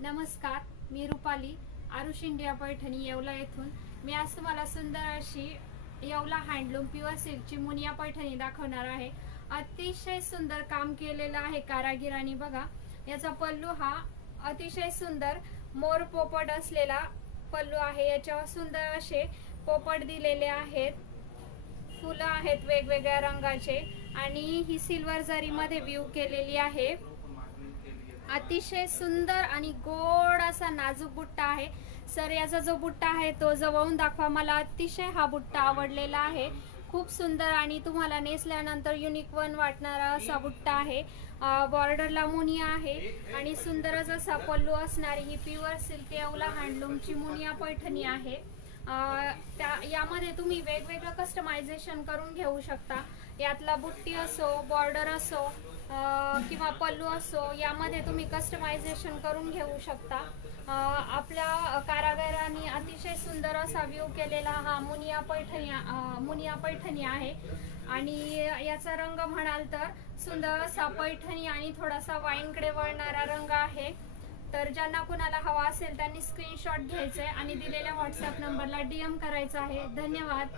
नमस्कार, मी रुपाली आरुष इंडिया पैठणी येवला येथून। मी आज तुम्हाला सुंदर अशी येवला हँडलूम प्युअर सिल्कची मुनिया पैठणी दाखवणार आहे। अतिशय सुंदर काम केलेलं आहे कारागिरांनी। बघा, याचा पल्लू हा अतिशय सुंदर मोर पोपट असलेला पल्लू आहे। याच्यावर सुंदर असे पोपट दिलेले आहेत, फुलं आहेत वेगवेगळ्या रंगाचे आणि ही सिल्वर जरी मध्ये व्ह्यू केलेली आहे। अतिशय सुंदर आणि गोड असा नाजूक बुट्टा आहे। सर, याचा जो बुट्टा आहे तो जवळून दाखवा। मला अतिशय हा बुट्टा आवडलेला आहे, खूप सुंदर आणि तुम्हाला नेसल्यानंतर युनिक वन वाटणारा असा बुट्टा आहे। बॉर्डरला मुनिया आहे आणि सुंदरच असा पल्लू असणारी ही प्युअर सिल्क येवला हँडलूमची मुनिया पैठणी आहे। यामध्ये तुम्ही वेगवेगळं कस्टमायझेशन करून घेऊ शकता। यातला बुट्टी असो, बॉर्डर असो किंवा पल्लू असो, यामध्ये तुम्ही कस्टमायझेशन करून घेऊ शकता। आपल्या कारागिरांनी अतिशय सुंदर असा व्ह्यू केलेला हा मुनिया पैठणी आहे आणि याचा रंग म्हणाल तर सुंदर असा पैठणी आणि थोडासा वाईनकडे वळणारा रंग आहे। तर ज्यांना कुणाला हवा असेल त्यांनी स्क्रीनशॉट घ्यायचे आणि दिलेल्या व्हॉट्सअप नंबरला DM करायचा आहे। धन्यवाद।